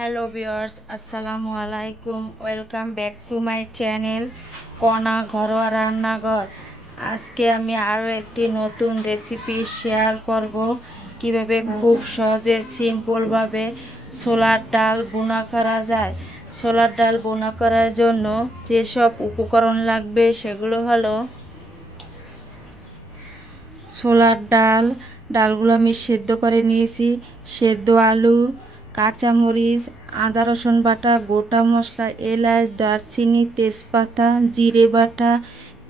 Hello viewers, আসসালামু আলাইকুম। Welcome back to my channel কণা ঘরোয়া রান্নাঘর। আজকে আমি আরও একটি নতুন রেসিপি শেয়ার করব, কিভাবে খুব সহজে সিম্পলভাবে ছোলার ডাল ভুনা করা যায়। ছোলার ডাল ভুনা করার জন্য যেসব উপকরণ লাগবে সেগুলো হলো ছোলার ডালগুলো আমি সেদ্ধ করে নিয়েছি, সেদ্ধ আলু, কাঁচামরিচ, আদা রসুন বাটা, গোটা মশলা, এলাচ, দারচিনি, তেজপাতা, জিরে বাটা,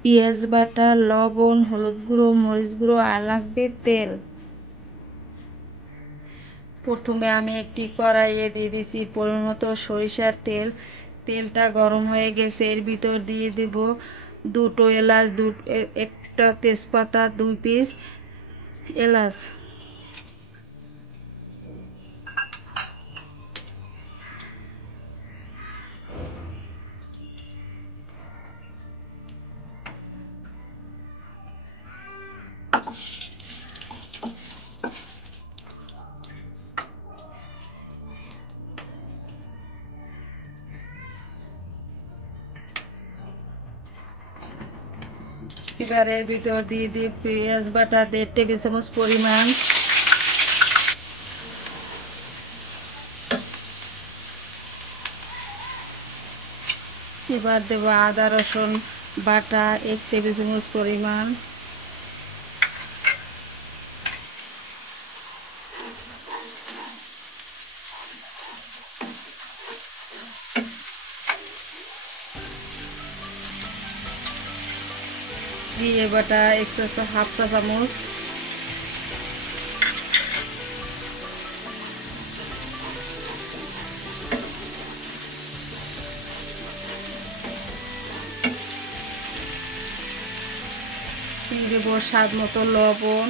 পেঁয়াজ বাটা, লবণ, হলুদ গুঁড়ো, মরিচ গুঁড়ো, আর লাগবে তেল। প্রথমে আমি একটি কড়াইয়ে দিয়ে দিয়েছি পরিমাণ মতো সরিষার তেল। তেলটা গরম হয়ে গেছে, এর ভিতর দিয়ে দেব দুটো এলাচ, একটা তেজপাতা, 2 পিস এলাচ। এবারে এর ভিতর দিয়ে দিই পেঁয়াজ বাটা 1.5 টেবিল চামচ পরিমাণ। এবার দেব আদা রসুন বাটা 1 টেবিল চামচ পরিমাণ। জিরে বাটা 1/2 চা চামচ। দেব স্বাদ মতো লবণ।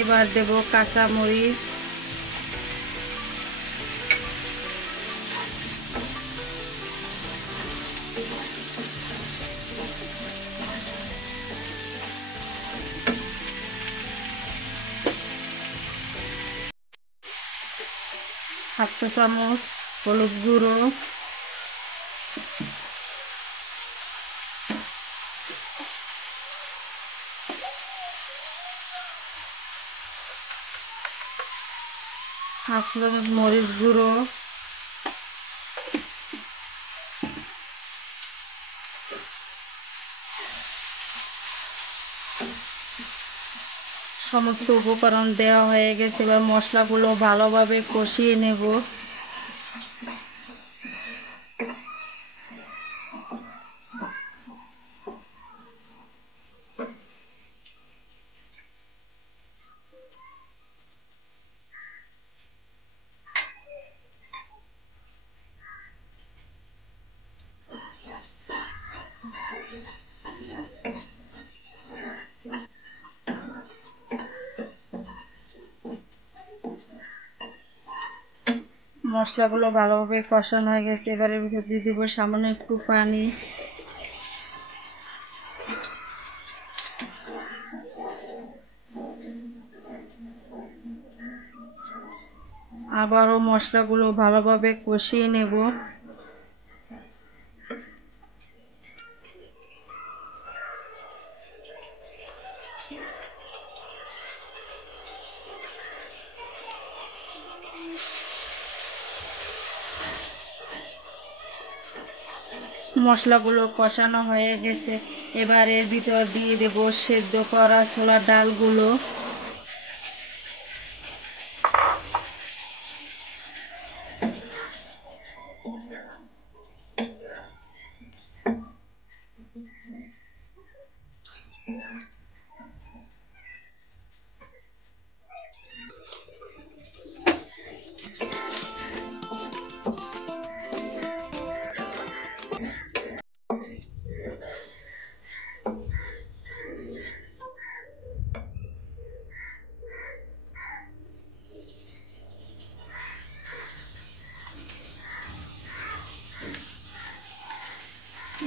এবার দেব কাঁচামরিচ, হাফ চা চামচ হলুদ গুঁড়ো, হাফ চা চামচ মরিচ গুঁড়ো, সমস্ত উপকরণ দেওয়া হয়ে গেছে। এবার মশলাগুলো ভালোভাবে কষিয়ে নেব। মশলাগুলো ভালোভাবে কষানো হয়ে গেছে। এবারে ভিতর দিয়ে দেবো সামান্য একটু পানি। আবারও মশলাগুলো ভালোভাবে কষিয়ে নেব। মশলাগুলো কষানো হয়ে গেছে। এবার এর ভিতর দিয়ে দেব সেদ্ধ করা ছোলার ডালগুলো।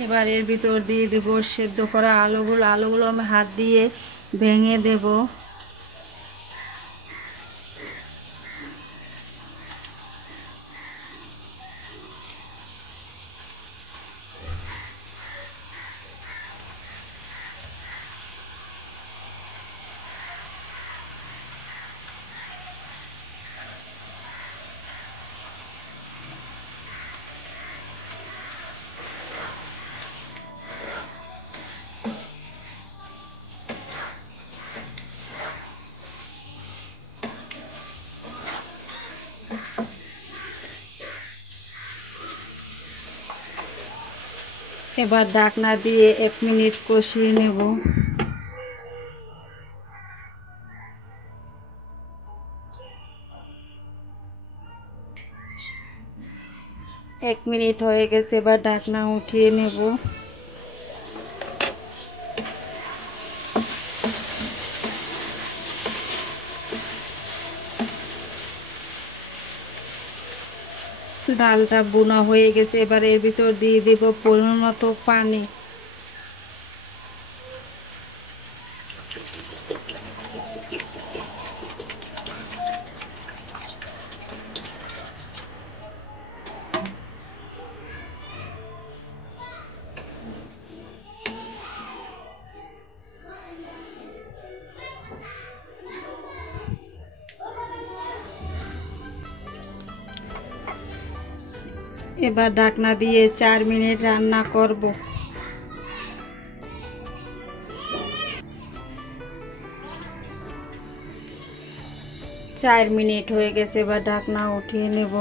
এবার এর ভিতর দিয়ে দেব সেদ্ধ করা আলুগুলো। আমি হাত দিয়ে ভেঙে দেব। এবার ঢাকনা দিয়ে 1 মিনিট কষিয়ে নেব। 1 মিনিট হয়ে গেছে, এবার ঢাকনা উঠিয়ে নেব। ডালটা বোনা হয়ে গেছে, এবার এর ভিতর দিয়ে দেব পরিমাণ মতো পানি। এবার ঢাকনা দিয়ে 4 মিনিট রান্না করব। 4 মিনিট হয়ে গেছে, এবার ঢাকনা উঠিয়ে নেব।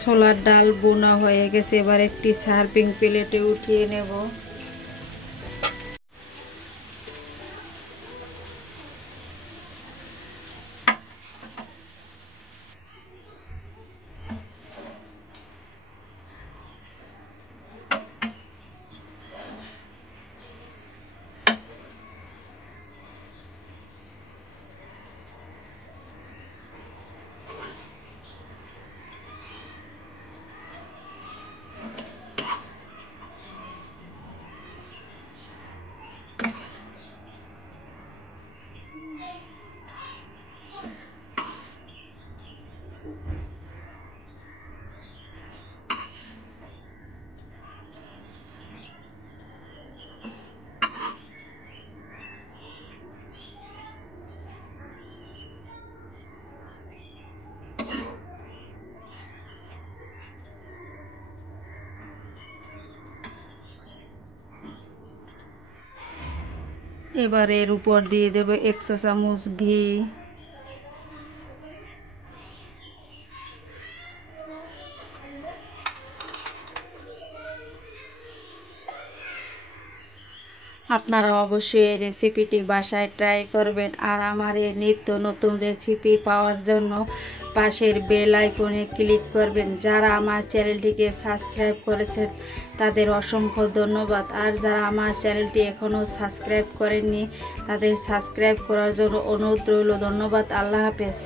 ছোলার ডাল বোনা হয়ে গেছে, এবার একটি সার্ভিং প্লেটে উঠিয়ে নেব। এবার এর উপর দিয়ে দেব 1 চা চামচ ঘি। আপনারা অবশ্যই এই রেসিপিটি বাসায় ট্রাই করবেন। আর আমার এই নিত্য নতুন রেসিপি পাওয়ার জন্য পাশের বেল আইকনে ক্লিক করবেন। যারা আমার চ্যানেলটিকে সাবস্ক্রাইব করেছেন তাদের অসংখ্য ধন্যবাদ। আর যারা আমার চ্যানেলটি এখনও সাবস্ক্রাইব করেননি তাদের সাবস্ক্রাইব করার জন্য অনুরোধ রইল। ধন্যবাদ। আল্লাহ হাফেজ।